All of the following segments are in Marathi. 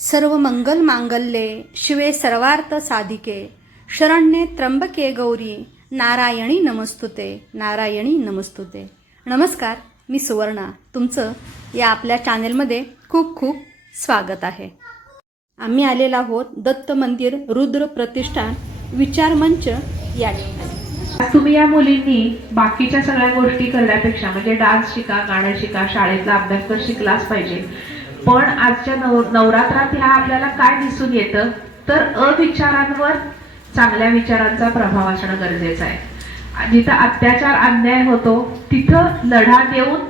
सर्व मंगल मांगल्ये शिवे सर्वार्थ साधिके शरण्ये त्र्यंबके गौरी नारायणी नमस्तुते नारायणी नमस्तुते। नमस्कार, मी सुवर्णा, तुमचं या आपल्या चॅनेलमध्ये खूप खूप स्वागत आहे। आम्ही आलेलो आहोत दत्त मंदिर रुद्र प्रतिष्ठान विचार मंच या ठिकाणी। तुम्ही या मुलींनी बाकीच्या सगळ्या गोष्टी करण्यापेक्षा म्हणजे डान्स शिका, गाणं शिका, शाळेतला अभ्यास तर शिकलाच पाहिजे, पण आजच्या नवरात्रात ह्या आपल्याला काय दिसून येतं तर अविचारांवर चांगल्या विचारांचा प्रभाव असणं गरजेचं आहे। जिथं अत्याचार अन्याय होतो तिथं लढा देऊन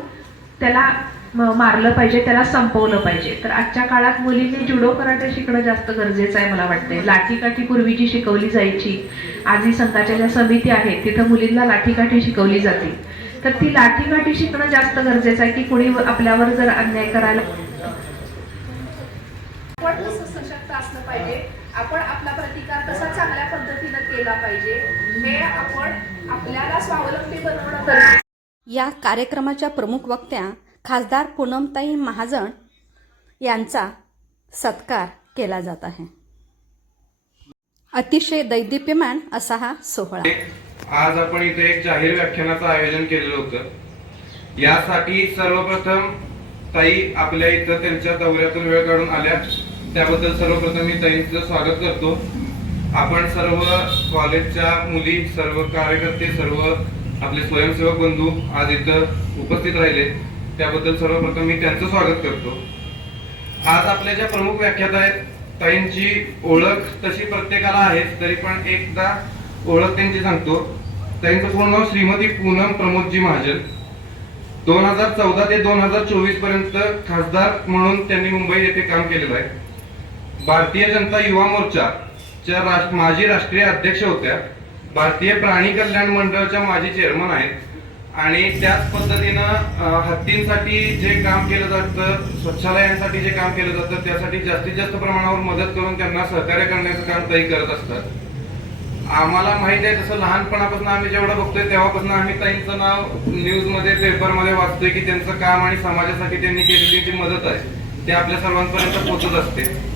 त्याला मारलं पाहिजे, त्याला संपवलं पाहिजे। तर आजच्या काळात मुलींनी जुडो कराटे शिकणं जास्त गरजेचं आहे मला वाटतंय। लाठीकाठी पूर्वी जी शिकवली जायची, आजी संघाच्या ज्या समिती आहेत तिथं मुलींना लाठीकाठी शिकवली जाते, तर ती लाठीकाठी शिकणं जास्त गरजेचं आहे की कोणी आपल्यावर जर अन्याय करायला आपण कसं सशक्त असलं पाहिजे, आपण आपला प्रतिकार कसा चांगल्या पद्धतीने केला पाहिजे, हे आपण आपल्याला स्वावलंबी बनवणं गरजेचं। या कार्यक्रमाच्या प्रमुख वक्त्या खासदार पूनमताई महाजन यांचा सत्कार केला जात आहे। अतिशय दैदिप्यमान असा हा सोहळा। आज आपण इथे एक जाहीर व्याख्यानाचं आयोजन केलेलं होतं। यासाठी सर्वप्रथम ताई आपल्या इथं त्यांच्या दौऱ्यातून वेळ काढून आल्या, त्याबद्दल सर्वप्रथम मी ताईंचं स्वागत करतो। आपण सर्व कॉलेजच्या मुली, सर्व कार्यकर्ते, सर्व आपले स्वयंसेवक बंधू आज इथं उपस्थित राहिले, त्याबद्दल सर्वप्रथम मी त्यांचं स्वागत करतो। आज आपल्या ज्या प्रमुख व्याख्यात आहेत ताईंची ओळख तशी प्रत्येकाला आहे, तरी पण एकदा ओळख त्यांची सांगतो। ताईंचं पूर्ण नाव श्रीमती पूनम प्रमोदजी महाजन। 2014 ते 2024 पर्यंत खासदार म्हणून त्यांनी मुंबई येथे काम केलेलं आहे। भारतीय जनता युवा मोर्चाच्या माजी राष्ट्रीय अध्यक्ष होत्या। भारतीय प्राणी कल्याण मंडळाच्या माजी चेअरमन आहेत आणि त्याच पद्धतीनं हत्तींसाठी जे काम केलं जातं, स्वच्छालयांसाठी जे काम केलं जातं, त्यासाठी जास्तीत जास्त प्रमाणावर मदत करून त्यांना सहकार्य करण्याचं काम ताई करत असतात। आम्हाला माहित आहे तसं लहानपणापासून आम्ही जेवढं बघतोय तेव्हापासून आम्ही ताईंचं नाव न्यूज मध्ये, पेपर मध्ये वाचतोय की त्यांचं काम आणि समाजासाठी त्यांनी केलेली जी मदत आहे ते आपल्या सर्वांपर्यंत पोहोचत असते।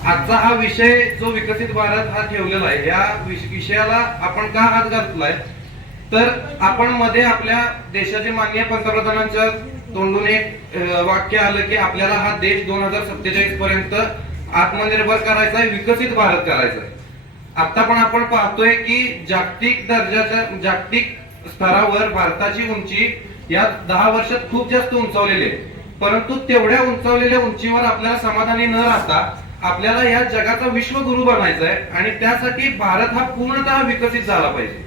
आजचा हा विषय जो विकसित भारत हा ठेवलेला आहे, या विषयाला आपण का हात घातलाय तर आपण मध्ये आपल्या देशाचे माननीय पंतप्रधानांच्या तोंडून एक वाक्य आलं की आपल्याला हा देश 2047 पर्यंत आत्मनिर्भर करायचा आहे, विकसित भारत करायचा आहे। आता पण आपण पाहतोय की जागतिक स्तरावर भारताची उंची या 10 वर्षात खूप जास्त उंचावलेली आहे, परंतु तेवढ्या उंचावलेल्या उंचीवर आपल्याला समाधानी न राहता आपल्याला या जगाचा विश्वगुरु बनायचा आहे आणि त्यासाठी भारत हा पूर्णतः विकसित झाला पाहिजे।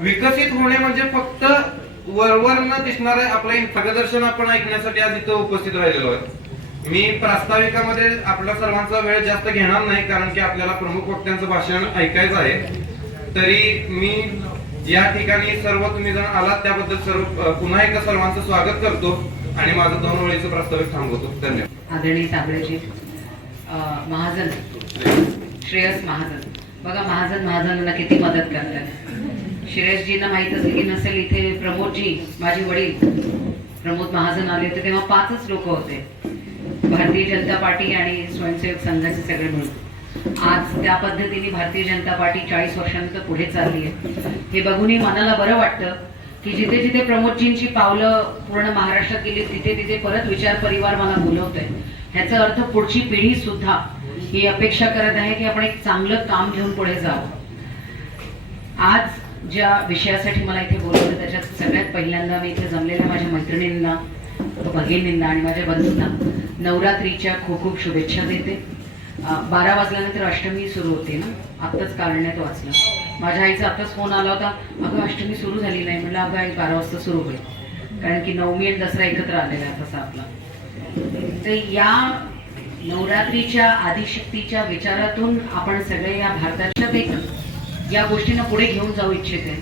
विकसित होणे म्हणजे फक्त वरवर न दिसणारे आपलं मार्गदर्शन आपण ऐकण्यासाठी आज इथं उपस्थित राहिलेलो आहे। मी प्रास्ताविकामध्ये आपल्या सर्वांचा वेळ जास्त घेणार नाही, कारण की आपल्याला प्रमुख वक्त्यांचं भाषण ऐकायचं आहे। तरी मी या ठिकाणी सर्व तुम्ही जण आलात त्याबद्दल सर्व पुन्हा एकदा सर्वांचं स्वागत करतो आणि माझं 2 ओळीचं प्रास्ताविक थांबवतो। धन्यवाद। आदरणीय साबळेजी, महाजन श्रेयस महाजन, बघा महाजनांना किती मदत करतात। श्रेयसजींना माहित असेल की नसेल, इथे प्रमोदजी माझे वडील प्रमोद महाजन आले होते तेव्हा 5च लोक होते, भारतीय जनता पार्टी आणि स्वयंसेवक संघाचे सगळे मिळून। आज त्या पद्धतीने भारतीय जनता पार्टी 40 वर्षांनंतर पुढे चालली आहे, हे बघूनही मनाला बरं वाटतं की जिथे जिथे प्रमोदजींची पावलं पूर्ण महाराष्ट्रात गेली तिथे तिथे परत विचार परिवार मला बोलवतोय। ह्याचा अर्थ पुढची पिढी सुद्धा ही अपेक्षा करत आहे की आपण एक चांगलं काम घेऊन पुढे जावं। आज ज्या विषयासाठी मला इथे बोलवलं त्याच्यात सगळ्यात पहिल्यांदा मी इथे जमलेल्या माझ्या मैत्रिणींना, भगिनींना आणि माझ्या बंधूंना नवरात्रीच्या खूप खूप शुभेच्छा देते। 12 वाजल्यानंतर अष्टमी सुरू होते ना, आत्ताच काढण्यात वाचलं, माझ्या आईचा आत्ताच फोन आला होता, अगं अष्टमी सुरू झाली नाही। म्हटलं अगं आई 12 वाजता सुरू होईल, कारण की नवमी आणि दसरा एकत्र आलेला आहे तसा आपला। तर या नवरात्रीच्या आदिशक्तीच्या विचारातून आपण सगळे या भारताच्या एक या गोष्टींना पुढे घेऊन जाऊ इच्छिते,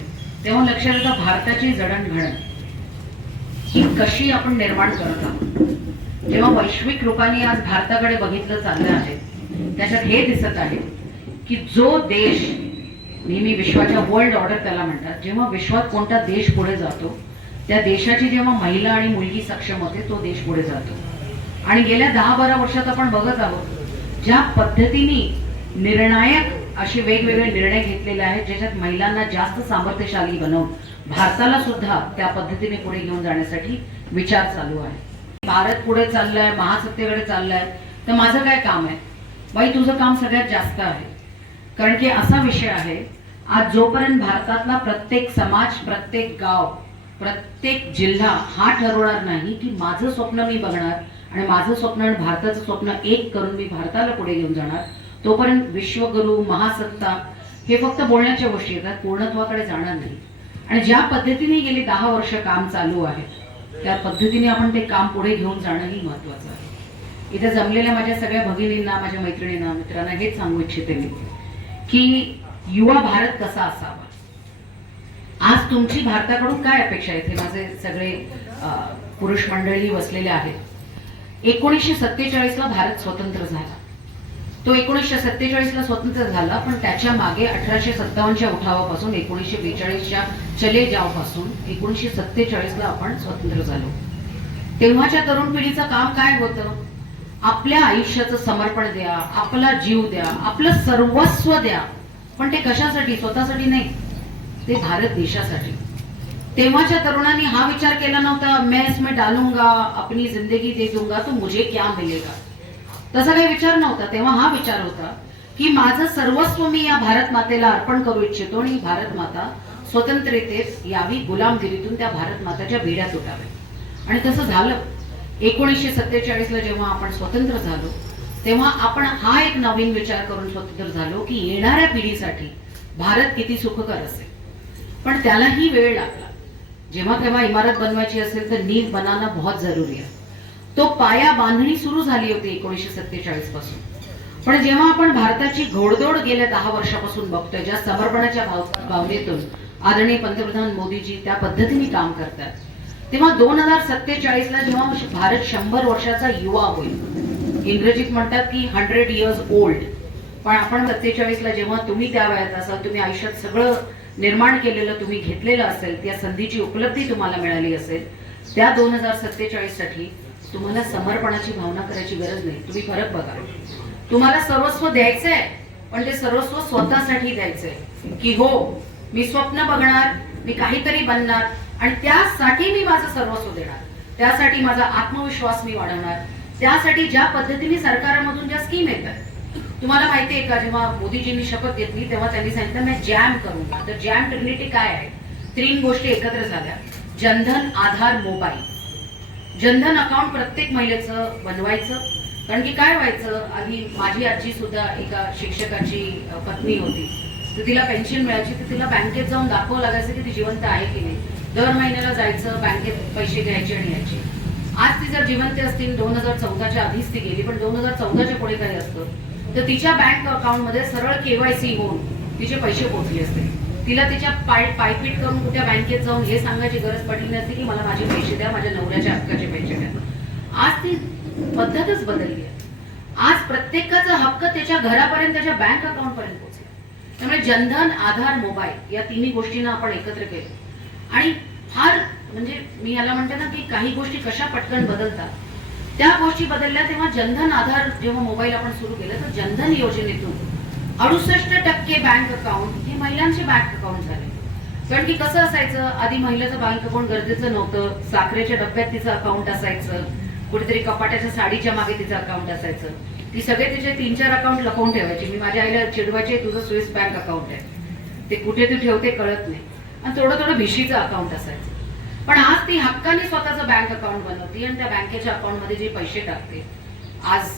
तेव्हा लक्षात येतं भारताची जडणघडण ही कशी आपण निर्माण करत आहोत। जेव्हा वैश्विक रूपाने आज भारताकडे बघितलं चाललं आहे, त्याच्यात हे दिसत आहे की जो देश नेहमी विश्वाच्या वर्ल्ड ऑर्डर त्याला म्हणतात, जेव्हा विश्वात कोणता देश पुढे जातो त्या देशाची जेव्हा महिला आणि मुलगी सक्षम होते तो देश पुढे जातो। आणि गेल्या 10-12 वर्षात आपण बघत आहोत ज्या पद्धतीने निर्णायक असे वेगवेगळे निर्णय घेतलेले आहेत ज्याच्यात महिलांना जास्त सामर्थ्यशाली बनवून भारताला सुद्धा त्या पद्धतीने पुढे घेऊन जाण्यासाठी विचार चालू आहे. भारत पुढे चाललाय, महासत्तेकडे चाललाय, तर माझं काय काम आहे? बाई, तुझं काम सगळ्यात जास्त आहे. कारण की असा विषय आहे, आज जोपर्यंत भारतातला प्रत्येक समाज, प्रत्येक गाव, प्रत्येक जिल्हा हा ठरवणार नाही की माझं स्वप्न मी बघणार आणि माझं स्वप्न आणि भारताचं स्वप्न एक करून मी भारताला पुढे घेऊन जाणार, तोपर्यंत विश्वगुरु, महासत्ता हे फक्त बोलण्याच्या गोष्टी येतात, पूर्णत्वाकडे जाणार नाही. आणि ज्या पद्धतीने गेली 10 वर्ष काम चालू आहे त्या पद्धतीने आपण ते काम पुढे घेऊन जाणंही महत्वाचं आहे. इथे जमलेल्या माझ्या सगळ्या भगिनींना, माझ्या मैत्रिणींना, मित्रांना हेच सांगू इच्छिते मी की युवा भारत कसा असावा. आज तुमची भारताकडून काय अपेक्षा आहे? इथे माझे सगळे पुरुष मंडळी बसलेले आहेत. 1947ला भारत स्वतंत्र झाला. तो 1947ला स्वतंत्र झाला, पण त्याच्या मागे 1857च्या उठावापासून 1942च्या चले जाव पासून 1947ला आपण स्वतंत्र झालो. तेव्हाच्या तरुण पिढीचं काम काय होतं? आपल्या आयुष्याचं समर्पण द्या, आपला जीव द्या, आपलं सर्वस्व द्या. पण ते कशासाठी? स्वतःसाठी नाही, ते भारत देशासाठी. तेव्हाच्या तरुणांनी हा विचार केला नव्हता, मैं इसमें डालूंगा, अपनी जिंदगी दे दूंगा तो मुझे क्या मिलेगा. तसा काही विचार नव्हता. तेव्हा हा विचार होता की माझं सर्वस्व मी या भारत मातेला अर्पण करू इच्छितो आणि भारत माता स्वतंत्रतेत यावी, गुलामगिरीतून त्या भारत माताच्या बेड्या तुटाव्या. आणि तसं झालं. 1947ला जेव्हा आपण स्वतंत्र झालो तेव्हा आपण हा एक नवीन विचार करून स्वतंत्र झालो की येणाऱ्या पिढीसाठी भारत किती सुखकर असेल. पण त्यालाही वेळ लागला. जेव्हा केव्हा इमारत बनवायची असेल तर नींव बनाना बहुत जरुरी आहे. तो पाया बांधणी सुरू झाली होती 1947 पासून. पण जेव्हा आपण भारताची घोडदौड गेल्या 10 वर्षापासून बघतोय, ज्या समर्पणाच्या भावनेतून आदरणीय पंतप्रधान मोदीजी त्या पद्धतीने काम करतात, तेव्हा 2047ला जेव्हा भारत 100 वर्षाचा युवा होईल, इंग्रजीत म्हणतात की 100 इयर्स ओल्ड, पण आपण 47ला जेव्हा तुम्ही त्या वयात असाल, तुम्ही आयुष्यात सगळं निर्माण केलेलं तुम्ही घेतलेलं असेल, त्या संधीची उपलब्धी तुम्हाला मिळाली असेल, त्या 2047 साठी तुम्हाला समर्पणाची भावना करायची गरज नाही. तुम्ही फरक बघा. तुम्हाला सर्वस्व द्यायचंय, पण ते सर्वस्व स्वतःसाठी द्यायचंय की हो मी स्वप्न बघणार, मी काहीतरी बनणार आणि त्यासाठी मी माझं सर्वस्व देणार, त्यासाठी माझा आत्मविश्वास मी वाढवणार, त्यासाठी ज्या पद्धतीने सरकारमधून ज्या स्कीम येतात. तुम्हाला माहिती आहे का, जेव्हा मोदीजींनी शपथ घेतली तेव्हा त्यांनी सांगितलं मी जॅम करूंगा. तर जॅम ट्रिनिटी काय आहे? 3 गोष्टी एकत्र झाल्या. जनधन, आधार, मोबाईल. जनधन अकाउंट प्रत्येक महिलेचं बनवायचं. कारण की काय व्हायचं, आधी माझी आजी सुद्धा एका शिक्षकाची पत्नी होती, तर तिला पेन्शन मिळायची, तर तिला बँकेत जाऊन दाखवावं लागायचं की ती जिवंत आहे की नाही. दर महिन्याला जायचं, बँकेत पैसे घ्यायचे आणि यायचे. आज ती जर जिवंत असतील, 2014च्या आधीच ती गेली, पण 2014च्या पुढे काही असतं तर तिच्या बँक अकाउंटमध्ये सरळ केवायसी होऊन तिचे पैसे पोहोचले असते. तिला तिच्या पायपीट करून कुठल्या बँकेत जाऊन हे सांगायची गरज पडली नसती की मला माझे पैसे द्या, माझ्या नवऱ्याच्या हक्काचे पैसे द्या. आज ती पद्धतच बदलली आहे. आज प्रत्येकाचा हक्क त्याच्या घरापर्यंत, त्याच्या बँक अकाउंट पर्यंत पोहोचला. त्यामुळे जनधन, आधार, मोबाईल या 3 गोष्टींना आपण एकत्र केलं आणि फार म्हणजे मी याला म्हणते ना की काही गोष्टी कशा पटकन बदलतात, त्या गोष्टी बदलल्या. तेव्हा जनधन, आधार, जेव्हा मोबाईल आपण सुरू केलं तर जनधन योजनेतून 68% बँक अकाउंट हे महिलांचे बँक अकाउंट झाले. कारण की कसं असायचं, आधी महिलेचं बँक अकाउंट गरजेचं नव्हतं. साखरेच्या डब्यात तिचं अकाउंट असायचं, कुठेतरी कपाटाच्या साडीच्या मागे तिचं अकाउंट असायचं. ती सगळे तिचे 3-4 अकाउंट लपवून ठेवायची. मी माझ्या आईला चिडवायचे, तुझं स्विस बँक अकाउंट आहे, ते कुठे तू ठेवते कळत नाही. आणि थोडं भिशीचं अकाउंट असायचं. पण आज ती हक्काने स्वतःचं बँक अकाउंट बनवते आणि त्या बँकेच्या अकाउंटमध्ये जे पैसे टाकते. आज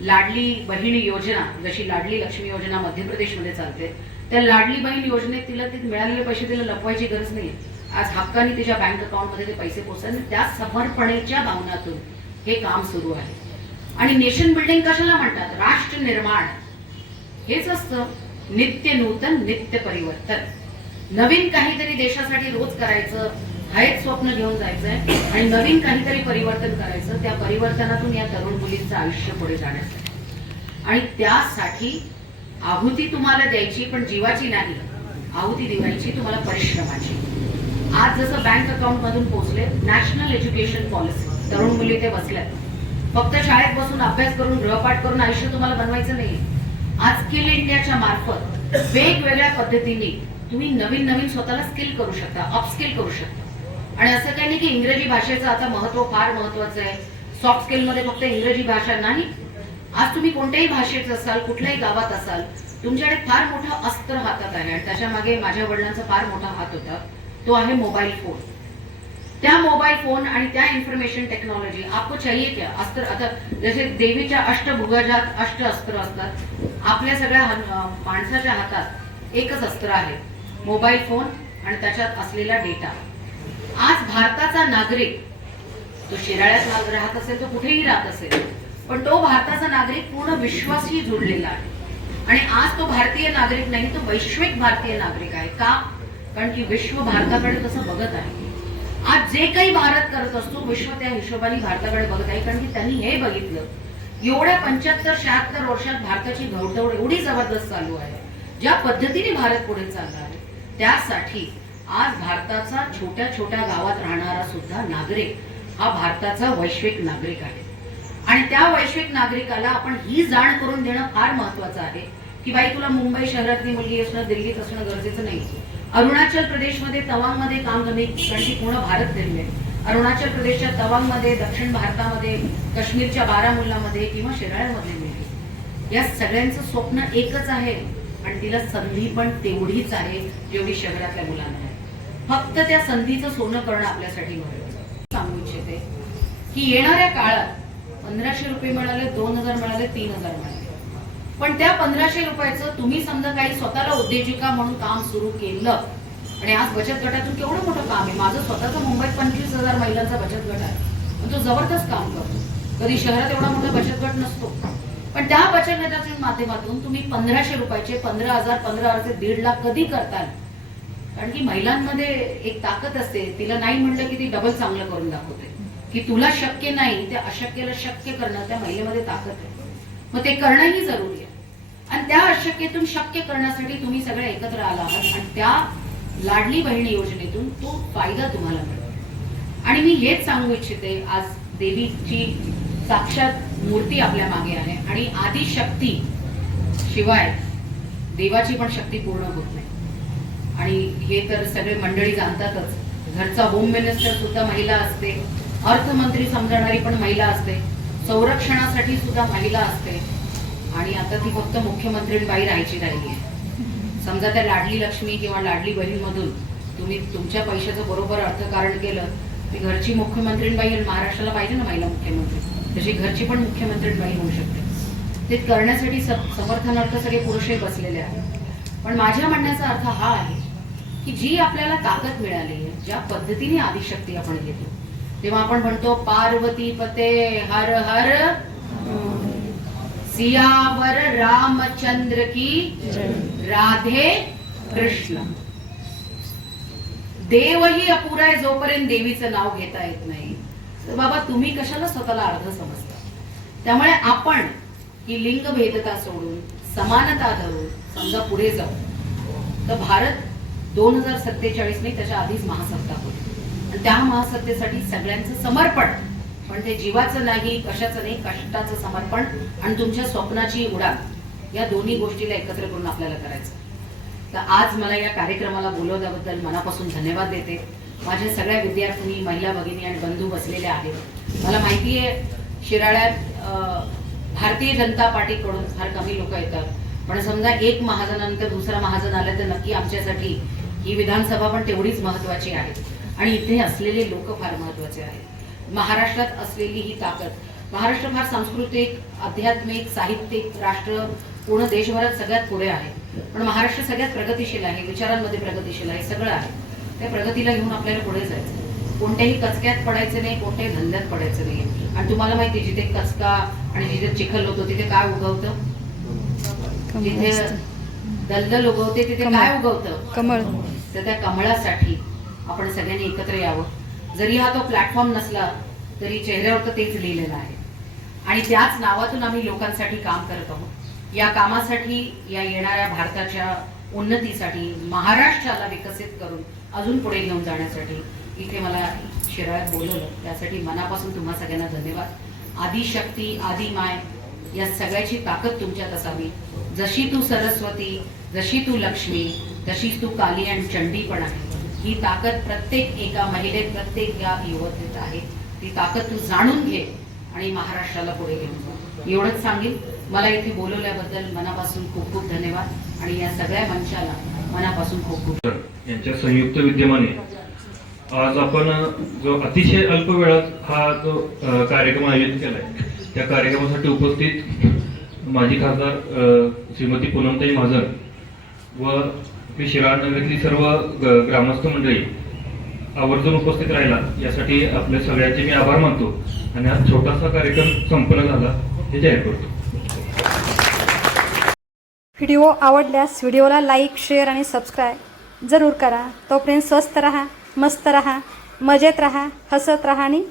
लाडली बहीण योजना, जशी लाडली लक्ष्मी योजना मध्य प्रदेशमध्ये चालते, त्या लाडली बहीण योजनेत तिला ते मिळालेले पैसे तिला लपवायची गरज नाही. आज हक्काने तिच्या बँक अकाउंटमध्ये ते पैसे पोहोचतात. त्या समर्पणेच्या भावनातून हे काम सुरू आहे. आणि नेशन बिल्डिंग कशाला म्हणतात? राष्ट्र निर्माण हेच असतं. नित्य नूतन, नित्य परिवर्तन. नवीन काहीतरी देशासाठी रोज करायचं, हा एक स्वप्न घेऊन जायचंय आणि नवीन काहीतरी परिवर्तन करायचं. त्या परिवर्तनातून या तरुण मुलींचं आयुष्य पुढे जाण्यासाठी आणि त्यासाठी आहुती तुम्हाला द्यायची, पण जीवाची नाही. आहुती दिवायची तुम्हाला परिश्रमाची. आज जसं बँक अकाउंट मधून पोहोचले, नॅशनल एज्युकेशन पॉलिसी, तरुण मुली ते बसल्यात. फक्त शाळेत बसून अभ्यास करून गृहपाठ करून आयुष्य तुम्हाला बनवायचं नाही. आज स्किल इंडियाच्या मार्फत वेगवेगळ्या पद्धतीने तुम्ही नवीन नवीन स्वतःला स्किल करू शकता, अपस्किल करू शकता. आणि असं काही नाही की इंग्रजी भाषेचं आता महत्व फार महत्वाचं आहे. सॉफ्ट स्किल मध्ये फक्त इंग्रजी भाषा नाही. आज तुम्ही कोणत्याही भाषेत असाल, कुठल्याही गावात असाल, तुमच्याकडे फार मोठं अस्त्र हातात आहे. आणि त्याच्या मागे माझ्या वडिलांचा फार मोठा हात होता, तो आहे मोबाईल फोन. त्या मोबाईल फोन आणि त्या इन्फॉर्मेशन टेक्नॉलॉजी आपको चाहिए क्या? अस्त्र. आता जसे देवीच्या अष्टभुजात अष्ट अस्त्र असतात, आपल्या सगळ्या माणसाच्या हातात एकच अस्त्र आहे, मोबाईल फोन आणि त्याच्यात असलेला डेटा. आज भारताचा नागरिक, तो शिराळ्यात राहत असेल, तो कुठेही राहत असेल, पण तो भारताचा नागरिक पूर्ण विश्वाशी जुळलेला आहे. आणि आज तो भारतीय नागरिक नाही, तो वैश्विक भारतीय नागरिक आहे. का? कारण की विश्व भारताकडे तसं बघत आहे. आज जे काही भारत करत असतो, विश्व त्या हिशोबाने भारताकडे बघत आहे. कारण की त्यांनी हे बघितलं, एवढ्या 75-76 वर्षात भारताची घौडदौड एवढी जबरदस्त चालू आहे, ज्या पद्धतीने भारत पुढे चालला आहे, त्यासाठी आज भारताचा छोट्या छोट्या गावात राहणारा सुद्धा नागरिक हा भारताचा वैश्विक नागरिक आहे. आणि त्या वैश्विक नागरिकाला आपण ही जाण करून देणं फार महत्वाचं आहे की बाई, तुला मुंबई शहरातली मुलगी असणं, दिल्लीत असणं गरजेचं नाही. अरुणाचल प्रदेशमध्ये तवांगमध्ये काम करणे, कारण की पूर्ण भारत दिले. अरुणाचल प्रदेशच्या तवांगमध्ये, दक्षिण भारतामध्ये, काश्मीरच्या बारामुल्लामध्ये किंवा शिराळ्यामध्ये मिळते. या सगळ्यांचं स्वप्न एकच आहे आणि तिला संधी पण तेवढीच आहे जेवढी शहरातल्या मुलांना आहे. फक्त त्या संधीचं सोनं करणं आपल्यासाठी महत्वाचं. सांगू इच्छिते की येणाऱ्या काळात 1500 रुपये मिळाले, 2000 मिळाले, 3000 मिळाले, पण त्या 1500 रुपयाचं तुम्ही समजा काही स्वतःला उद्योजिका म्हणून काम सुरू केलं. आणि आज बचत गटातून केवढं मोठं काम आहे. माझं स्वतःचं मुंबईत 25,000 महिलांचा बचत गट आहे, पण तो जबरदस्त काम करतो. कधी शहरात एवढा मोठा बचत गट नसतो, पण त्या बचत गटाच्या माध्यमातून तुम्ही 1500 रुपयाचे 15,000, 15,000 ते 1.5 लाख कधी करताल? कारण की महिलांमध्ये एक ताकद असते, तिला नाही म्हणलं की ती डबल चांगलं करून दाखवते. की तुला शक्य नाही ते अशक्यला शक्य करणं त्या महिलेमध्ये ताकद आहे. मग ते करणंही जरुरी आहे. आणि त्या अशक्यतून शक्य करण्यासाठी तुम्ही सगळे एकत्र आला आहात आणि त्या लाडली बहीण योजनेतून तो फायदा तुम्हाला मिळतो. आणि मी हेच सांगू इच्छिते, आज देवीची साक्षात मूर्ती आपल्या मागे आहे आणि आदिशक्ती शिवाय देवाची पण शक्ती पूर्ण होत नाही. आणि हे तर सगळे मंडळी जाणतातच. घरचा होम मिनिस्टर सुद्धा महिला असते, अर्थमंत्री समजणारी पण महिला असते, संरक्षणासाठी सुद्धा महिला असते. आणि आता ती फक्त मुख्यमंत्रीबाई राहायची राहिली आहे. समजा त्या लाडली लक्ष्मी किंवा लाडली बहीण मधून तुम्ही तुमच्या पैशाचं बरोबर अर्थकारण केलं, ती घरची मुख्यमंत्रीबाई महाराष्ट्राला पाहिजे ना महिला मुख्यमंत्री, तशी घरची पण मुख्यमंत्रीबाई होऊ शकते. ते करण्यासाठी समर्थनार्थ सगळे पुरुषही बसलेले आहेत. पण माझ्या म्हणण्याचा अर्थ हा आहे की जी आपल्याला ताकद मिळाली आहे, ज्या पद्धतीने आदिशक्ती आपण घेतो, तेव्हा आपण म्हणतो पार्वती पते हर हर सियावर रामचंद्र की राधे कृष्ण. देवही अपुरा आहे जोपर्यंत देवीचं नाव घेता येत नाही. तर बाबा तुम्ही कशाला स्वतःला अर्ध समजता? त्यामुळे आपण ही लिंग भेदता सोडून समानता धरून समजा पुढे जाऊ तर भारत 2047 नाही त्याच्या आधीच महासत्ता होती. आणि त्या महासत्तेसाठी सगळ्यांचं समर्पण, पण ते जीवाचं नाही, कशाचं नाही, कष्टाचं समर्पण आणि तुमच्या स्वप्नाची उडान, या दोन्ही गोष्टीला एकत्र करून आपल्याला करायचं. तर आज मला या कार्यक्रमाला बोलवल्याबद्दल मनापासून धन्यवाद देते. माझ्या सगळ्या विद्यार्थिनी, महिला भगिनी आणि बंधू बसलेल्या आहेत. मला माहिती आहे शिराळ्यात भारतीय जनता पार्टीकडून फार कमी लोक येतात, पण समजा एक महाजनानंतर दुसरा महाजन आला तर नक्की आमच्यासाठी ही विधानसभा पण तेवढीच महत्वाची आहे. आणि इथे असलेले लोक फार महत्वाचे आहेत. महाराष्ट्रात असलेली ही ताकद, महाराष्ट्र फार सांस्कृतिक, आध्यात्मिक, साहित्यिक राष्ट्र पूर्ण देशभरात सगळ्यात पुढे आहे. पण महाराष्ट्र सगळ्यात प्रगतिशील आहे, विचारांमध्ये प्रगतिशील आहे, सगळं आहे. त्या प्रगतीला घेऊन आपल्याला पुढे जायचं, कोणत्याही कचक्यात पडायचं नाही, कोणत्याही धंद्यात पडायचं नाही. आणि तुम्हाला माहिती, जिथे कचका आणि जिथे चिखल होतो तिथे काय उगवतं? जिथे दलदल उगवते तिथे काय उगवतं? कमळ. तर त्या कमळासाठी आपण सगळ्यांनी एकत्र यावं. जरी हा तो प्लॅटफॉर्म नसला तरी चेहऱ्यावर तर तेच लिहिलेलं आहे. आणि त्याच नावातून आम्ही लोकांसाठी काम करत आहोत. या कामासाठी, या येणाऱ्या भारताच्या उन्नतीसाठी, महाराष्ट्राला विकसित करून अजून पुढे घेऊन जाण्यासाठी इथे मला शिराळ्यात बोलवलं, त्यासाठी मनापासून तुम्हा सगळ्यांना धन्यवाद. आदिशक्ती आदिमाय या सगळ्याची ताकद तुमच्यात असावी. जशी तू सरस्वती, जशी तू लक्ष्मी, तशीच तू काली आणि चंडी पण आहे. ही ताकद प्रत्येक एका महिलेत, प्रत्येक या युवतीत आहे. ती ताकद तू जाणून घे आणि महाराष्ट्राला पुढे घेऊन जा. एवढंच सांगेन. मला इथे बोलवल्याबद्दल मनापासून खूप खूप धन्यवाद आणि या सगळ्या मंचाला मनापासून खूप खूप यांच्या संयुक्त विद्यमाने आज आपण जो अतिशय अल्प वेळात हा जो कार्यक्रम आयोजित केलाय, त्या कार्यक्रमासाठी उपस्थित माजी खासदार श्रीमती पूनमताई महाजन व शिराळनगरीतली सर्व ग्रामस्थ मंडळी आवर्जून उपस्थित राहिला यासाठी आपल्या सगळ्यांचे मी आभार मानतो आणि हा छोटासा कार्यक्रम संपन्न झाला हे जाहीर करतो. व्हिडिओ आवडल्यास व्हिडिओला लाईक, शेअर आणि सबस्क्राईब जरूर करा. तोपर्यंत स्वस्त रहा, मस्त रहा, मजेत रहा, हसत रहा आणि